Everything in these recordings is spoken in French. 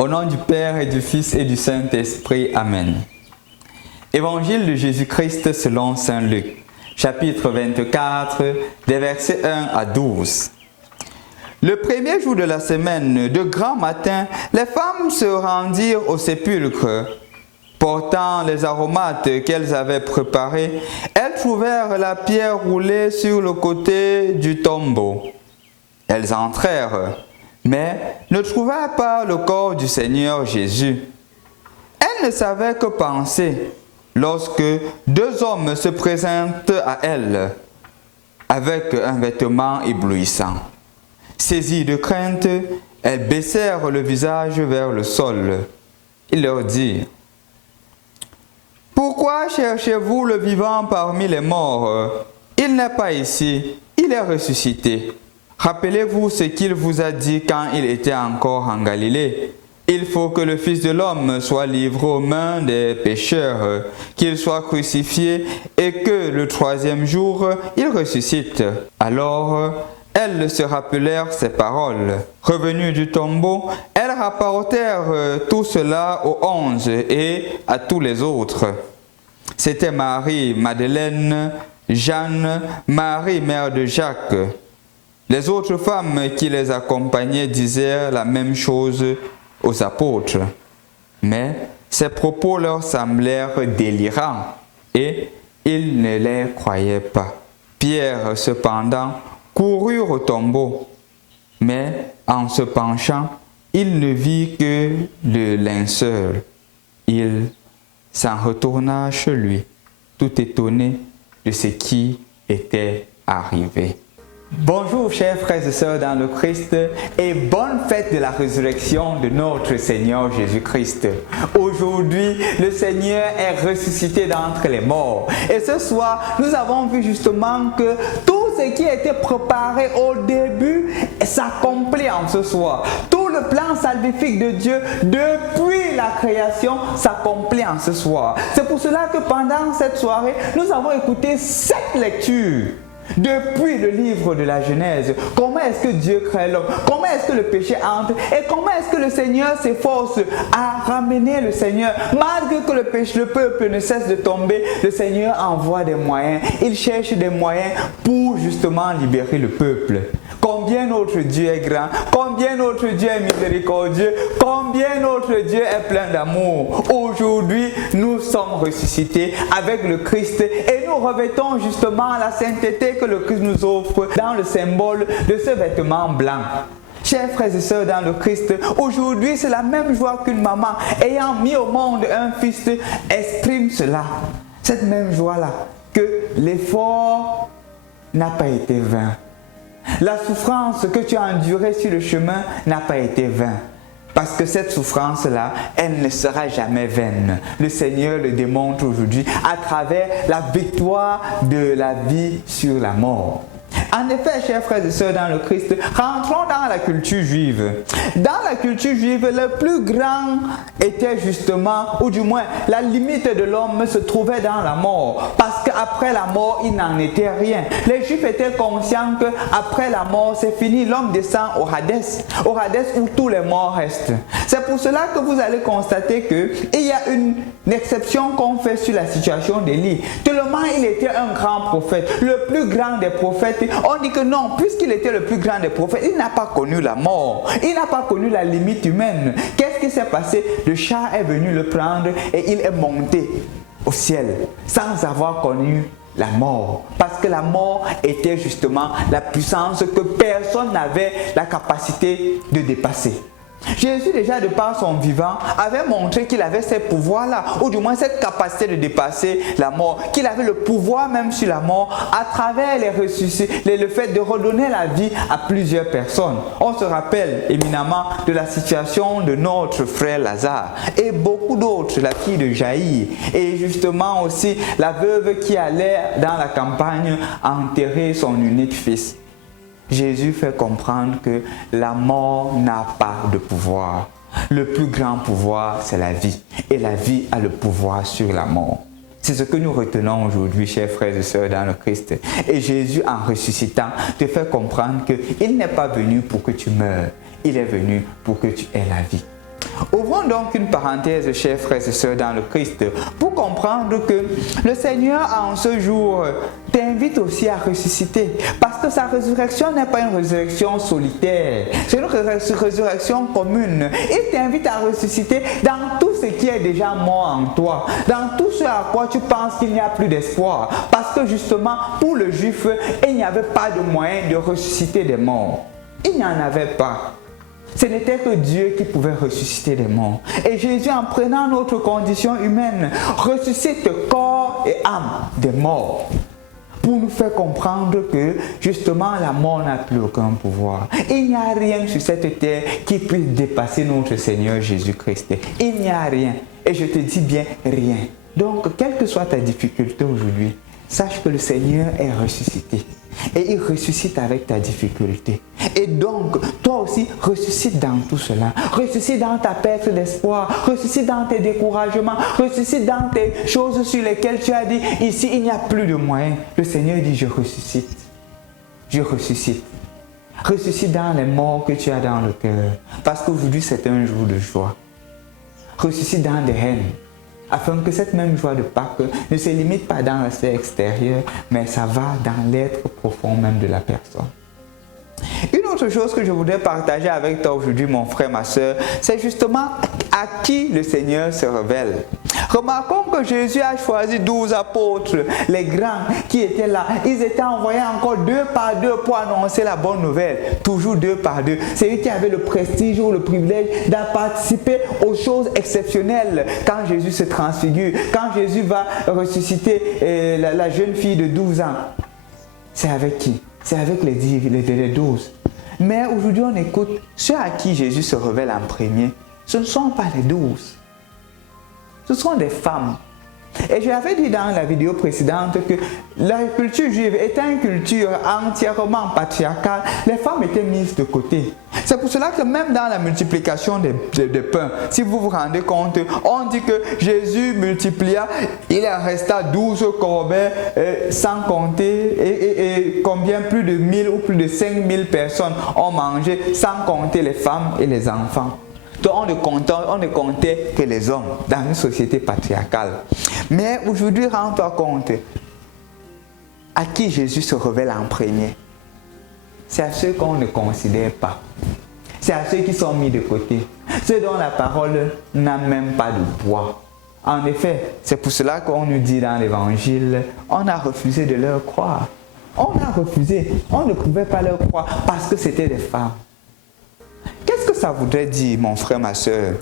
Au nom du Père et du Fils et du Saint-Esprit. Amen. Évangile de Jésus-Christ selon Saint Luc, chapitre 24, des versets 1 à 12. Le premier jour de la semaine, de grand matin, les femmes se rendirent au sépulcre. Portant les aromates qu'elles avaient préparés, elles trouvèrent la pierre roulée sur le côté du tombeau. Elles entrèrent, mais ne trouvèrent pas le corps du Seigneur Jésus. Elles ne savaient que penser lorsque deux hommes se présentent à elles avec un vêtement éblouissant. Saisies de crainte, elles baissèrent le visage vers le sol. Ils leur dirent: « Pourquoi cherchez-vous le vivant parmi les morts? Il n'est pas ici, il est ressuscité. Rappelez-vous ce qu'il vous a dit quand il était encore en Galilée. Il faut que le Fils de l'homme soit livré aux mains des pécheurs, qu'il soit crucifié et que le troisième jour, il ressuscite. » Alors, elles se rappelèrent ces paroles. Revenues du tombeau, elles rapportèrent tout cela aux 11 et à tous les autres. C'était Marie, Madeleine, Jeanne, Marie, mère de Jacques. Les autres femmes qui les accompagnaient disaient la même chose aux apôtres. Mais ces propos leur semblèrent délirants et ils ne les croyaient pas. Pierre, cependant, courut au tombeau, mais en se penchant, il ne vit que le linceul. Il s'en retourna chez lui, tout étonné de ce qui était arrivé. Bonjour chers frères et sœurs dans le Christ et bonne fête de la résurrection de notre Seigneur Jésus-Christ. Aujourd'hui, le Seigneur est ressuscité d'entre les morts. Et ce soir, nous avons vu justement que tout ce qui était préparé au début s'accomplit en ce soir. Tout le plan salvifique de Dieu depuis la création s'accomplit en ce soir. C'est pour cela que pendant cette soirée, nous avons écouté 7 lectures. Depuis le livre de la Genèse, comment est-ce que Dieu crée l'homme, comment est-ce que le péché entre et comment est-ce que le Seigneur s'efforce à ramener le Seigneur. Malgré que le peuple ne cesse de tomber, le Seigneur envoie des moyens, il cherche des moyens pour justement libérer le peuple. Combien notre Dieu est grand, combien notre Dieu est miséricordieux, combien notre Dieu est plein d'amour. Aujourd'hui, nous sommes ressuscités avec le Christ et nous revêtons justement la sainteté que le Christ nous offre dans le symbole de ce vêtement blanc. Chers frères et sœurs dans le Christ, aujourd'hui c'est la même joie qu'une maman ayant mis au monde un fils exprime cela. Cette même joie-là, que l'effort n'a pas été vain. La souffrance que tu as endurée sur le chemin n'a pas été vaine. Parce que cette souffrance-là, elle ne sera jamais vaine. Le Seigneur le démontre aujourd'hui à travers la victoire de la vie sur la mort. En effet, chers frères et sœurs dans le Christ, rentrons dans la culture juive. Dans la culture juive, le plus grand était justement, ou du moins, la limite de l'homme se trouvait dans la mort. Parce qu'après la mort, il n'en était rien. Les Juifs étaient conscients qu'après la mort, c'est fini. L'homme descend au Hadès où tous les morts restent. C'est pour cela que vous allez constater qu'il y a une exception qu'on fait sur la situation d'Élie. Tellement il était un grand prophète, le plus grand des prophètes. On dit que non, puisqu'il était le plus grand des prophètes, il n'a pas connu la mort, il n'a pas connu la limite humaine. Qu'est-ce qui s'est passé? Le chat est venu le prendre et il est monté au ciel sans avoir connu la mort. Parce que la mort était justement la puissance que personne n'avait la capacité de dépasser. Jésus déjà de par son vivant avait montré qu'il avait ces pouvoirs-là, ou du moins cette capacité de dépasser la mort, qu'il avait le pouvoir même sur la mort à travers les ressuscités, le fait de redonner la vie à plusieurs personnes. On se rappelle éminemment de la situation de notre frère Lazare et beaucoup d'autres, la fille de Jaïr et justement aussi la veuve qui allait dans la campagne enterrer son unique fils. Jésus fait comprendre que la mort n'a pas de pouvoir. Le plus grand pouvoir, c'est la vie. Et la vie a le pouvoir sur la mort. C'est ce que nous retenons aujourd'hui, chers frères et sœurs dans le Christ. Et Jésus, en ressuscitant, te fait comprendre qu'il n'est pas venu pour que tu meures. Il est venu pour que tu aies la vie. Ouvrons donc une parenthèse, chers frères et sœurs dans le Christ, pour comprendre que le Seigneur, en ce jour, t'invite aussi à ressusciter. Parce que sa résurrection n'est pas une résurrection solitaire, c'est une résurrection commune. Il t'invite à ressusciter dans tout ce qui est déjà mort en toi, dans tout ce à quoi tu penses qu'il n'y a plus d'espoir. Parce que justement, pour le juif, il n'y avait pas de moyen de ressusciter des morts. Il n'y en avait pas. Ce n'était que Dieu qui pouvait ressusciter les morts. Et Jésus, en prenant notre condition humaine, ressuscite corps et âme des morts. Pour nous faire comprendre que justement la mort n'a plus aucun pouvoir. Il n'y a rien sur cette terre qui puisse dépasser notre Seigneur Jésus-Christ. Il n'y a rien. Et je te dis bien rien. Donc, quelle que soit ta difficulté aujourd'hui, sache que le Seigneur est ressuscité. Et il ressuscite avec ta difficulté. Et donc, toi aussi, ressuscite dans tout cela. Ressuscite dans ta perte d'espoir. Ressuscite dans tes découragements. Ressuscite dans tes choses sur lesquelles tu as dit, ici, il n'y a plus de moyens. Le Seigneur dit, je ressuscite. Je ressuscite. Ressuscite dans les morts que tu as dans le cœur. Parce qu'aujourd'hui, c'est un jour de joie. Ressuscite dans des haines. Afin que cette même joie de Pâques ne se limite pas dans l'aspect extérieur, mais ça va dans l'être profond même de la personne. Une autre chose que je voudrais partager avec toi aujourd'hui, mon frère, ma soeur, c'est justement à qui le Seigneur se révèle. Remarquons que Jésus a choisi 12 apôtres, les grands qui étaient là. Ils étaient envoyés encore 2 par 2 pour annoncer la bonne nouvelle. Toujours 2 par 2. C'est eux qui avaient le prestige ou le privilège de participer aux choses exceptionnelles. Quand Jésus se transfigure, quand Jésus va ressusciter la jeune fille de 12 ans. C'est avec qui? C'est avec les 12. Mais aujourd'hui, on écoute ceux à qui Jésus se révèle en premier. Ce ne sont pas les 12. Ce sont des femmes. Et je l'avais dit dans la vidéo précédente que la culture juive était une culture entièrement patriarcale. Les femmes étaient mises de côté. C'est pour cela que même dans la multiplication des pains, si vous vous rendez compte, on dit que Jésus multiplia, il en resta 12 corbeilles sans compter et combien plus de 1000 ou plus de 5000 personnes ont mangé sans compter les femmes et les enfants. Donc on ne comptait que les hommes dans une société patriarcale. Mais aujourd'hui, rends-toi compte à qui Jésus se révèle en premier. C'est à ceux qu'on ne considère pas. C'est à ceux qui sont mis de côté. Ceux dont la parole n'a même pas de poids. En effet, c'est pour cela qu'on nous dit dans l'évangile, on a refusé de leur croire. On a refusé. On ne pouvait pas leur croire parce que c'était des femmes. Qu'est-ce que ça voudrait dire, mon frère, ma soeur?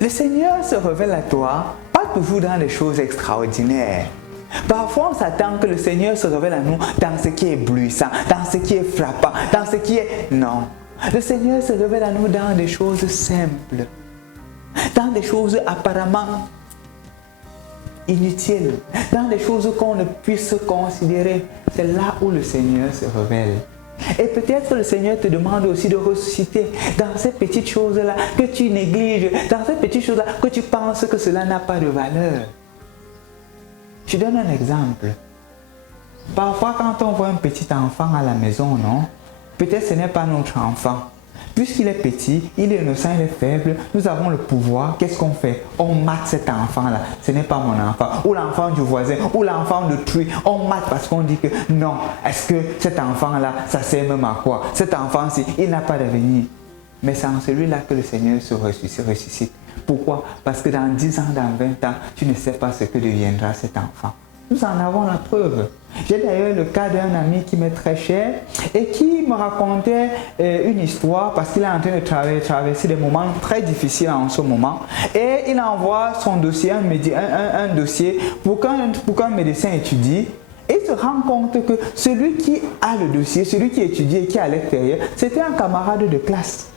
Le Seigneur se révèle à toi, pas toujours dans les choses extraordinaires. Parfois, on s'attend que le Seigneur se révèle à nous dans ce qui est éblouissant, dans ce qui est frappant, dans ce qui est... Non. Le Seigneur se révèle à nous dans des choses simples, dans des choses apparemment inutiles, dans des choses qu'on ne puisse considérer. C'est là où le Seigneur se révèle. Et peut-être le Seigneur te demande aussi de ressusciter dans ces petites choses-là que tu négliges, dans ces petites choses-là que tu penses que cela n'a pas de valeur. Je donne un exemple. Parfois, quand on voit un petit enfant à la maison, non? Peut-être ce n'est pas notre enfant. Puisqu'il est petit, il est innocent, il est faible, nous avons le pouvoir. Qu'est-ce qu'on fait? On mate cet enfant-là. Ce n'est pas mon enfant. Ou l'enfant du voisin, ou l'enfant de d'autrui. On mate parce qu'on dit que non. Est-ce que cet enfant-là, ça sert même à quoi? Cet enfant-ci, il n'a pas d'avenir. Mais c'est en celui-là que le Seigneur se ressuscite. Pourquoi? Parce que dans 10 ans, dans 20 ans, tu ne sais pas ce que deviendra cet enfant. Nous en avons la preuve. J'ai d'ailleurs le cas d'un ami qui m'est très cher et qui me racontait une histoire parce qu'il est en train de traverser des moments très difficiles en ce moment. Et il envoie son dossier, un dossier pour qu'un médecin étudie. Et il se rend compte que celui qui a le dossier, celui qui étudie et qui est à l'extérieur, c'était un camarade de classe.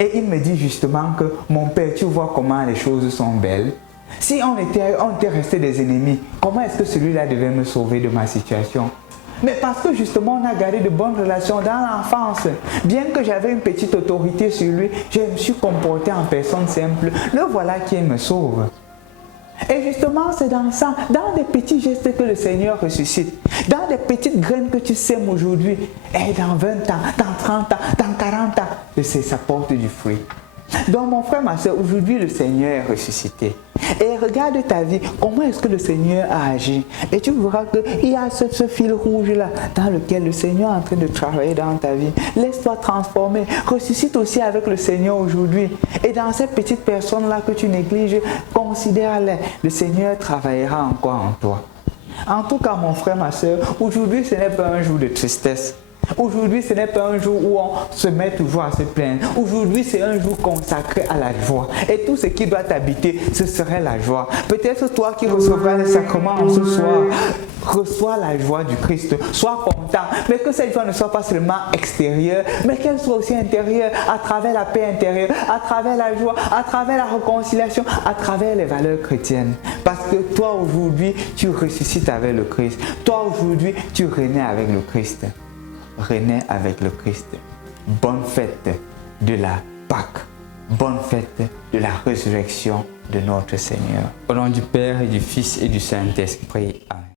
Et il me dit justement que mon père, tu vois comment les choses sont belles. Si on était restés des ennemis, comment est-ce que celui-là devait me sauver de ma situation? Mais parce que justement on a gardé de bonnes relations dans l'enfance. Bien que j'avais une petite autorité sur lui, je me suis comporté en personne simple. Le voilà qui me sauve. Et justement, c'est dans ça, dans des petits gestes que le Seigneur ressuscite. Dans les petites graines que tu sèmes aujourd'hui, et dans 20 ans, dans 30 ans, dans 40 ans, ça porte du fruit. Donc mon frère, ma soeur, aujourd'hui le Seigneur est ressuscité. Et regarde ta vie, comment est-ce que le Seigneur a agi. Et tu verras qu'il y a ce fil rouge là dans lequel le Seigneur est en train de travailler dans ta vie. Laisse-toi transformer. Ressuscite aussi avec le Seigneur aujourd'hui. Et dans ces petites personnes là que tu négliges, considère-les. Le Seigneur travaillera encore en toi. En tout cas, mon frère, ma soeur, aujourd'hui ce n'est pas un jour de tristesse. Aujourd'hui, ce n'est pas un jour où on se met toujours à se plaindre. Aujourd'hui, c'est un jour consacré à la joie. Et tout ce qui doit t'habiter, ce serait la joie. Peut-être toi qui recevras le sacrement en ce soir, reçois la joie du Christ. Sois content. Mais que cette joie ne soit pas seulement extérieure, mais qu'elle soit aussi intérieure, à travers la paix intérieure, à travers la joie, à travers la réconciliation, à travers les valeurs chrétiennes. Parce que toi, aujourd'hui, tu ressuscites avec le Christ. Toi, aujourd'hui, tu renais avec le Christ. Renais avec le Christ. Bonne fête de la Pâque. Bonne fête de la résurrection de notre Seigneur. Au nom du Père et du Fils et du Saint-Esprit. Amen.